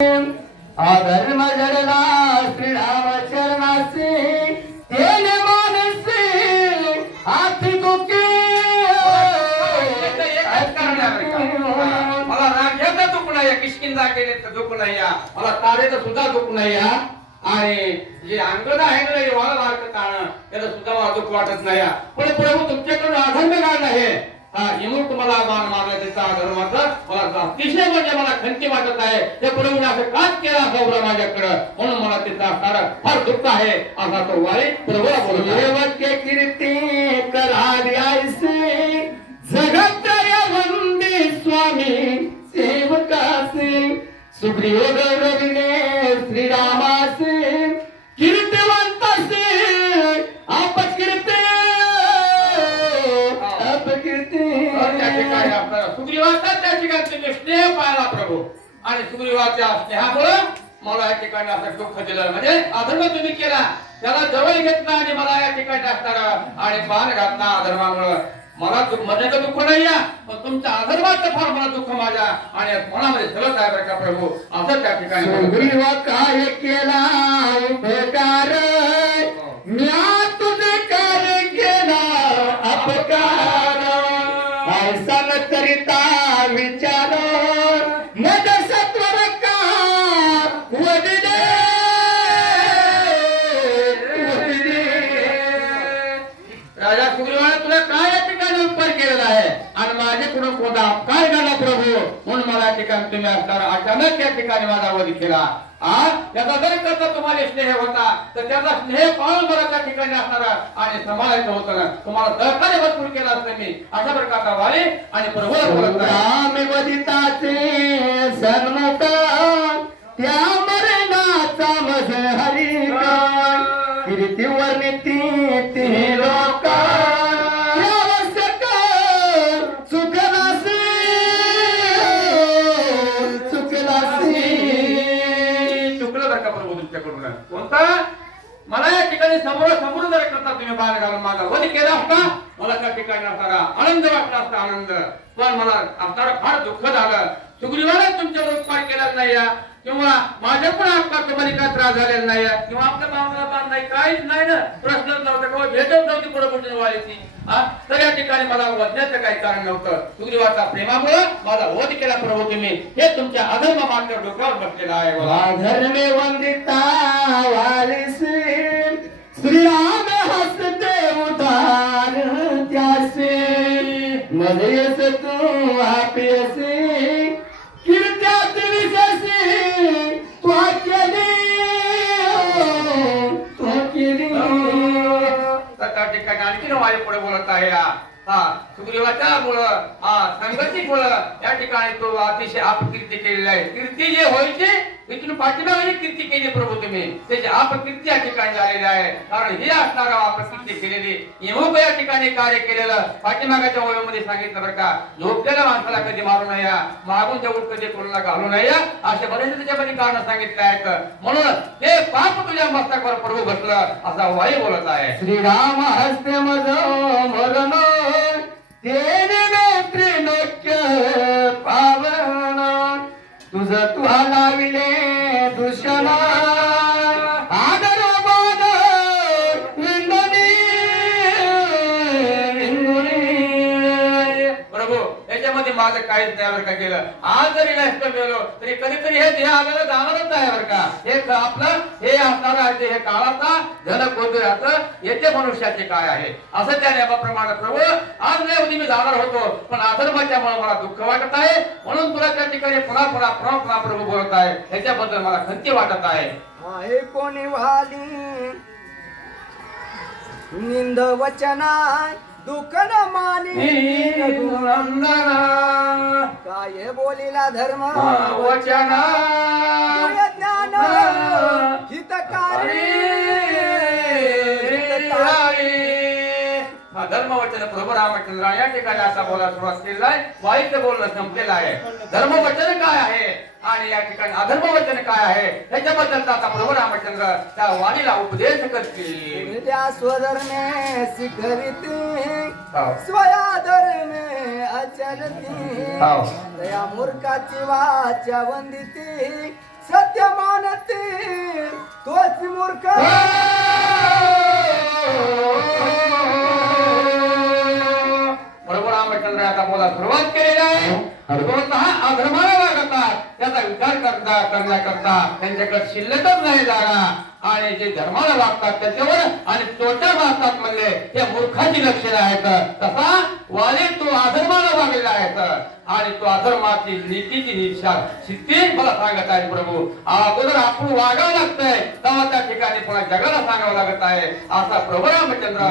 अधर्म जडला श्रीराम चरणाचे तेने मानसे हाती दुखे मला राग दुख नये किशकिंदा केले तर दुखू मला तारेचं सुद्धा दुखू नाही आणि जे अंगण आहे ना हे लागतं कारण त्याला सुद्धा मला दुःख वाटत नाही पण प्रभू तुमच्याकडून अधर्म काढलं आहे हा इमून तुम्हाला मान मारला त्याचा धर्माचं. मला अतिशय म्हणजे मला खंती वाटत आहे. ते प्रभूने असं काच केला गौरव माझ्याकडं. म्हणून मला तिथं असणार फार दुःख आहे. असा तो वारी प्रभूला बोलत आहे. कीर्ती कराली जगत वंदे स्वामी सेवकासे सुग्रीव गौरविने श्रीरामा त्या ठिकाणी आपल्याला सुग्रीवाचा त्या ठिकाणी तुम्ही स्नेह पाहिला प्रभू. आणि सुग्रीवाच्या स्नेहामुळं मला या ठिकाणी असं दुःख दिलं. म्हणजे अधर्म तुम्ही केला त्याला जवळ घेतला आणि मला या ठिकाणी असणार आणि बाण घातला अधर्मामुळं. मला तर दुःख नाही आहे, पण तुमच्या अधर्माचं फार मला दुःख माझ्या. आणि मनामध्ये सगळं आहे बरं का प्रभू? असं त्या ठिकाणी केला? आणि कोणता काय झाला प्रभू? म्हणून मला या ठिकाणी तुम्ही असणार अचानक या ठिकाणी माझा वध केला. आ त्याचा जर त्याचा तुम्हाला स्नेह होता तर त्याचा स्नेह पाहून मला त्या ठिकाणी असणारा आणि सांभाळायचं होतं ना तुम्हाला सहकार्य भरपूर केला असतं मी. अशा प्रकारचा वाले आणि प्रभू राम वदिताचे सन्मुख त्या माझा वध केला असता मला त्या ठिकाणी असणारा आनंद वाटला असता आनंद. पण मला असणारा फार दुःख झालं. सुग्रीवाला तुमच्यावर उपकार केला नाही किंवा माझ्या पण आपला तुम्हाला काय त्रास झालेला नाही किंवा आपल्या मामाला बांध नाही काहीच नाही ना. प्रश्न नव्हता. किंवा भेटच नव्हती पुढे पुढे व्हायची तर या ठिकाणी मला वधण्याचं काही कारण नव्हतं. सुग्रीवाचा प्रेमामुळे माझा वध केला प्रभू तुम्ही. हे तुमच्या अधर्म मात्र डोक्यावर बसलेला आहे. मला धर्मे वंदिता वारिसे. श्रीराम मध्येस तू आपेसे कीर्त्यात विशेषे तू केली तू केली तर त्या ठिकाणी आणखीन वायू पुढे बोलत आहे हा. हा सुग्रीवाच्या मुळे हा संगती मुळे या ठिकाणी तो अतिशय अपकीर्ती केलेली आहे. कीर्ती जे व्हायची इथून पाठीमागे कीर्ती केली प्रभू तुम्ही. त्याची अपकीर्ती या ठिकाणी झालेली आहे. कारण हे असणारा अपकीर्ती केलेली येऊक या ठिकाणी कार्य केलेलं पाठीमागाच्या वयोमध्ये सांगितलं बरं का झोपलेल्या माणसाला कधी मारू नये मागून जवळ कधी कोणाला घालू नये असे बरेच त्याच्यामध्ये कारण सांगितले आहेत. म्हणून हे पाप तुझ्या मस्तकावर प्रभू बसलं असा वाई बोलत आहे. श्रीराम हस्ते मज मरण तेने पावन. तुझ तुला लाविले माझं काहीच नाही बरं का केलं. आज जरी नष्ट मिळलो. तरी कधीतरी हे देह आपल्याला जाणारच आहे बरं का. हे आपलं हे असणार आहे ते हे काळाचा धन गोंधळाचं येते मनुष्याचे काय आहे? असं त्या नियमाप्रमाणे प्रभू आज नाही होती मी जाणार होतो पण अधर्माच्या मुळे मला दुःख वाटत आहे. म्हणून तुला त्या ठिकाणी पुन्हा पुन्हा पुन्हा पुन्हा प्रभू बोलत आहे. याच्याबद्दल मला खंती वाटत आहे. कोणी वाली निंद वचनाय दुःख न मानी काय बोलिला धर्म? वचना ज्ञान हितकारी. हितकारी. हा धर्मवचन प्रभू रामचंद्र या ठिकाणी असा बोलायला सुरुवात केलेला आहे. वाईट बोलणं संपलेलं आहे. धर्मवचन काय आहे? आणि या ठिकाणी अधर्म वचन काय आहे? त्याच्याबद्दल आता प्रभू रामचंद्र त्या वाणीला उपदेश करतील. स्वधर्मे हो. स्वयाधर्मे आचरती. हो. दया मूर्खाची वाचा वंदिती. सत्य मानते. तोच मूर्ख. हो. करता करण्याकरता त्यांच्याकडे शिल्लकच नाही जागा आणि जे धर्माला लागतात त्याच्यावर आणि तोट्या मागतात म्हणले हे मूर्खाची लक्षणे आहेत. तसा वाले तो अधर्माला लागलेला आहेत आणि तो अधर्माची नीतीची निशा स्थिती मला सांगत आहे प्रभू. अगोदर आपण वागावं लागतंय तेव्हा त्या ठिकाणी पुन्हा जगाला सांगावं लागत आहे. असा प्रभू रामचंद्र.